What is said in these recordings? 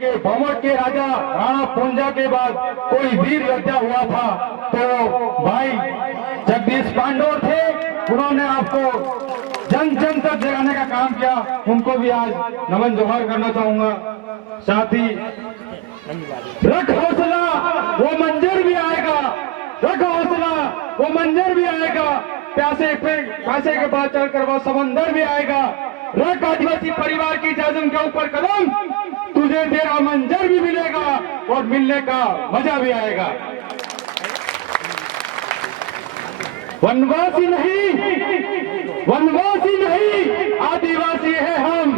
भौमट के राजा राणा पुंजा के बाद कोई वीर योद्धा हुआ था तो भाई जगदीश पांडव थे। उन्होंने आपको जन जन तक जगाने का काम किया, उनको भी आज नमन जोहार करना चाहूंगा। साथ ही रख हौसला वो मंजर भी आएगा, रख हौसला वो मंजर भी आएगा, प्यासे के बाद चलकर वो समंदर भी आएगा। रख आदिवासी परिवार की जाजम के ऊपर कदम, तुझे तेरा मंजर भी मिलेगा और मिलने का मजा भी आएगा। वनवासी नहीं, वनवासी नहीं आदिवासी है हम,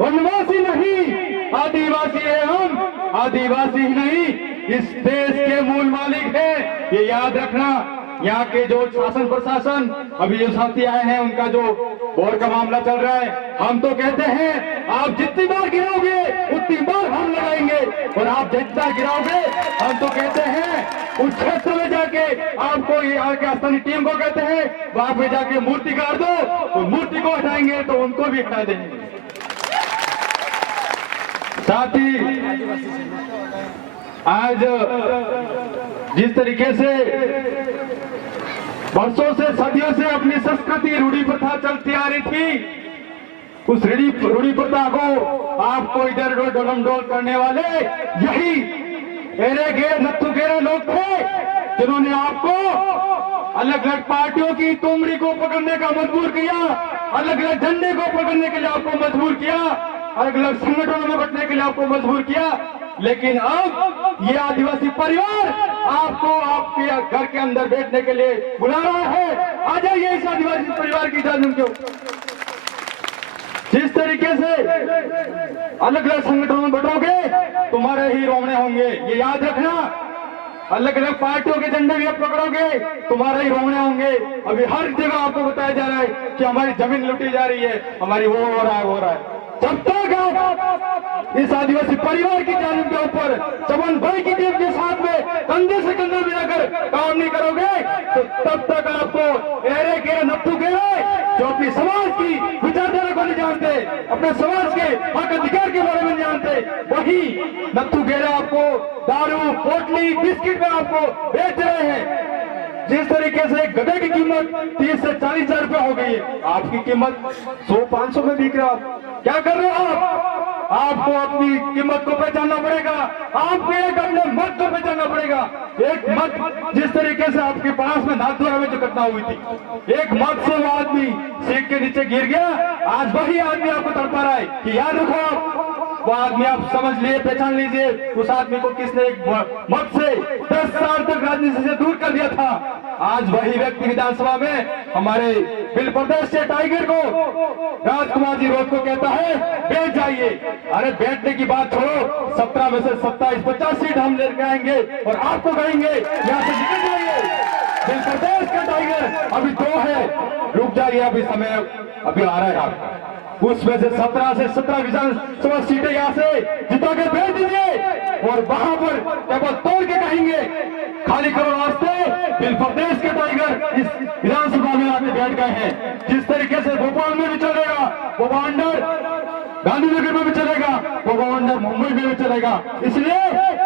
वनवासी नहीं आदिवासी है हम, आदिवासी ही नहीं इस देश के मूल मालिक है, ये याद रखना। यहाँ के जो शासन प्रशासन अभी जो साथी आए हैं उनका जो बोर का मामला चल रहा है, हम तो कहते हैं आप जितनी बार गिराओगे उतनी बार हम लगाएंगे, और आप जितना गिराओगे हम तो कहते हैं उस क्षेत्र में जाके आपको ये आके स्थानीय टीम को कहते हैं वहां पे जाके मूर्ति गाड़ दो, तो मूर्ति को हटाएंगे तो उनको भी हटा देंगे। साथ ही आज जिस तरीके से वर्षों से सदियों से अपनी संस्कृति रूढ़ी प्रथा चलती आ रही थी, उस रूढ़ी प्रथा को आपको इधर डोलम डोल करने वाले यही एरे गेरे नत्थु गेरे लोग थे, जिन्होंने आपको अलग अलग पार्टियों की तुमड़ी को पकड़ने का मजबूर किया, अलग अलग झंडे को पकड़ने के लिए आपको मजबूर किया, अलग अलग संगठनों में बंटने के लिए आपको मजबूर किया। लेकिन अब ये आदिवासी परिवार आपको आपके घर के अंदर बैठने के लिए बुला रहा है। आ जाइए इस आदिवासी परिवार की जान को। जिस तरीके से अलग अलग संगठनों में बटोगे तुम्हारे ही रोमने होंगे, ये याद रखना। अलग अलग पार्टियों के झंडे भी आप पकड़ोगे तुम्हारे ही रोमने होंगे। अभी हर जगह आपको बताया जा रहा है कि हमारी जमीन लूटी जा रही है, हमारी वो हो रहा है, वो हो रहा है। जब तक आप इस आदिवासी परिवार की जानिब के ऊपर चमन भाई की टीम के साथ में कंधे से कंधा मिलाकर काम नहीं करोगे तो तब तक आपको एरे गेरे नत्थु गेरे जो अपनी समाज की विचारधारा को नहीं जानते, अपने समाज के हक अधिकार के बारे में नहीं जानते, वही नत्थु गेरे आपको दारू पोटली बिस्किट में आपको बेच रहे हैं। जिस तरीके से गधे की कीमत 30 से 40 हजार रुपए हो गई है, आपकी कीमत 100-500 में बिक रहा है। क्या कर रहे हो आप? आपको अपनी कीमत को पहचानना पड़ेगा, आपको एक अपने मत को पहचानना पड़ेगा। एक मत जिस तरीके से आपके पास में नाथद्वारा में जो घटना हुई थी, एक मत से वो आदमी सीट के नीचे गिर गया, आज वही आदमी आपको तड़पा रहा है कि याद रखो आप वो आदमी आप समझ लिए, पहचान लीजिए उस आदमी को किसने एक मत से 10 साल तक राजनीति से दूर कर दिया था। आज वही व्यक्ति विधानसभा में हमारे बिल प्रदेश से टाइगर को राजकुमार जी रोज को कहता है बैठ जाइए। अरे बैठने की बात छोड़ो, 17 में से 27-50 सीट हम लेकर आएंगे और आपको कहेंगे यहाँ से निकल जाइए। बिल प्रदेश का टाइगर अभी 2 है, रुक जाइए, अभी समय अभी आ रहा है आपका। उसमें से 17 से 17 विधानसभा सीटें यहाँ से जिता के भेज दीजिए और वहां पर केवल तोड़ के कहेंगे खाली करो रास्ते। बिल प्रदेश के टाइगर इस विधानसभा में आके बैठ गए हैं। जिस तरीके से भोपाल में भी चलेगा वो अंडर, गांधीनगर में भी चलेगा वो अंडर, मुंबई में भी चलेगा। इसलिए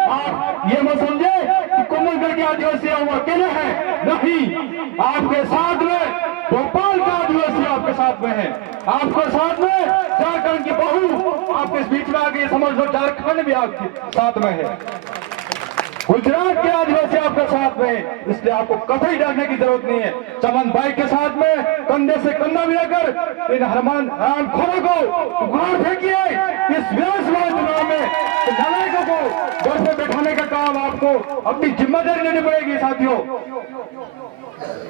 आप ये मत समझे कि कोमलगढ़ के आदिवासी अकेले हैं, नहीं, आपके साथ में भोपाल का आदिवासी आपके साथ में है, आपके साथ में झारखंड की बहू आपके बीच में आ गई, समझ लो झारखंड भी आपके साथ में है, गुजरात के आदिवासी आपके साथ में है। इसलिए आपको कतई डरने की जरूरत नहीं है। चमन भाई के साथ में कंधे से कंधा मिलाकर इन हरामखोरों को उखाड़ फेंकिए। इस विधानसभा चुनाव में नालायकों को घर पे बैठाने का काम आपको अपनी जिम्मेदारी लेनी पड़ेगी। साथियों,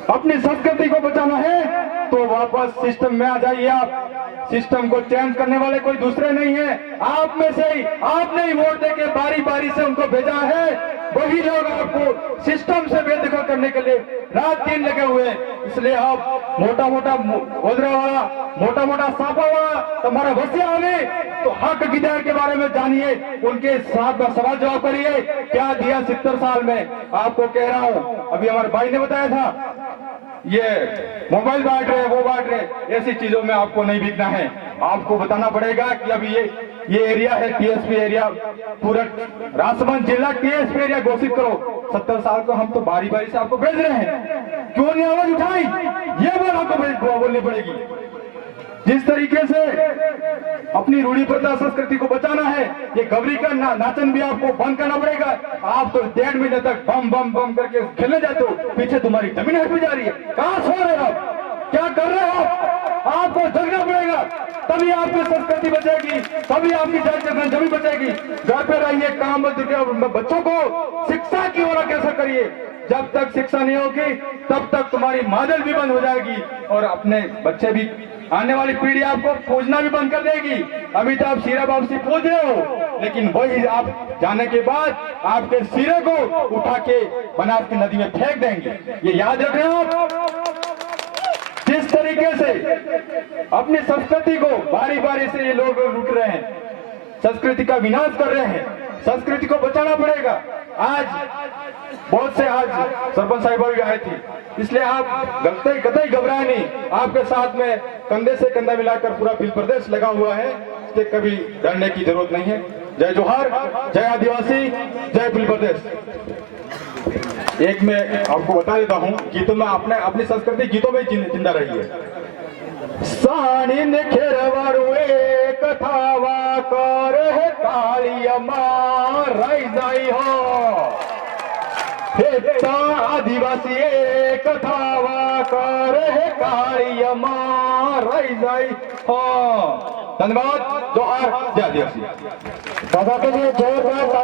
अपनी संस्कृति को बचाना है तो वापस सिस्टम में आ जाइए। आप सिस्टम को चेंज करने वाले कोई दूसरे नहीं है, आप में से ही, आपने ही वोट देके बारी बारी से उनको भेजा है। वही लोग आपको सिस्टम से बेदखल करने के लिए रात दिन लगे हुए हैं। इसलिए आप मोटा मोटा ओदरा वाला, मोटा मोटा सांपा वाला तुम्हारा वसिया आने तो हक अधिकार के बारे में जानिए, उनके साथ में सवाल जवाब करिए। क्या दिया 70 साल में? आपको कह रहा हूं, अभी हमारे भाई ने बताया था ये मोबाइल बांट रहे, वो बांट रहे, ऐसी चीजों में आपको नहीं बिकना है। आपको बताना पड़ेगा कि अभी ये एरिया है टीएसपी एरिया, पूरा राजसमंद जिला टीएसपी एरिया घोषित करो। 70 साल को हम तो बारी बारी से आपको भेज रहे हैं, क्यों नहीं आवाज उठाई? ये बात आपको बोलनी पड़ेगी। जिस तरीके से अपनी रूढ़ी प्रथा संस्कृति को बचाना है, ये गवरी का नाचन भी आपको बंद करना पड़ेगा। आप तो 1.5 महीने तक बम बम बम करके खेलने जाते हो, पीछे तुम्हारी जमीन हट भी जा रही है। कहां सो रहे हो आप? क्या कर रहे हो आप? आपको जगना पड़ेगा, तभी आपकी संस्कृति बचेगी, तभी आपकी जमीन बचेगी। घर पे रहिए, काम बच्चों को शिक्षा की ओर अग्रसर करिए। जब तक शिक्षा नहीं होगी तब तक तुम्हारी मादल भी बंद हो जाएगी और अपने बच्चे भी, आने वाली पीढ़ी आपको पूजना भी बंद कर देगी। अभी तो आप सीरा वापसी पूज रहे हो, लेकिन वही आप जाने के बाद आपके सिरे को उठा के बनास की नदी में फेंक देंगे। ये याद रखना आप। जिस तरीके से अपनी संस्कृति को बारी बारी से ये लोग लूट रहे हैं, संस्कृति का विनाश कर रहे हैं, संस्कृति को बचाना पड़ेगा। आज बहुत से आज सरपंच साहिबा भी आए थे, इसलिए आप कतई घबराए नहीं। आपके साथ में कंधे से कंधा मिलाकर पूरा भील प्रदेश लगा हुआ है, इसलिए कभी डरने की जरूरत नहीं है। जय जोहार, जय आदिवासी, जय भील प्रदेश। एक मैं आपको बता देता हूँ, गीतों में अपनी संस्कृति गीतों में जिंदा रही है। सानी ने खेरवारू एक थावा कर है कालिया माराई जाई हो, हेता आदिवासी एक थावा कर है कालिया माराई जाई हो। धन्यवाद। जोहार, जय आदिवासी। दादा के लिए जोरदार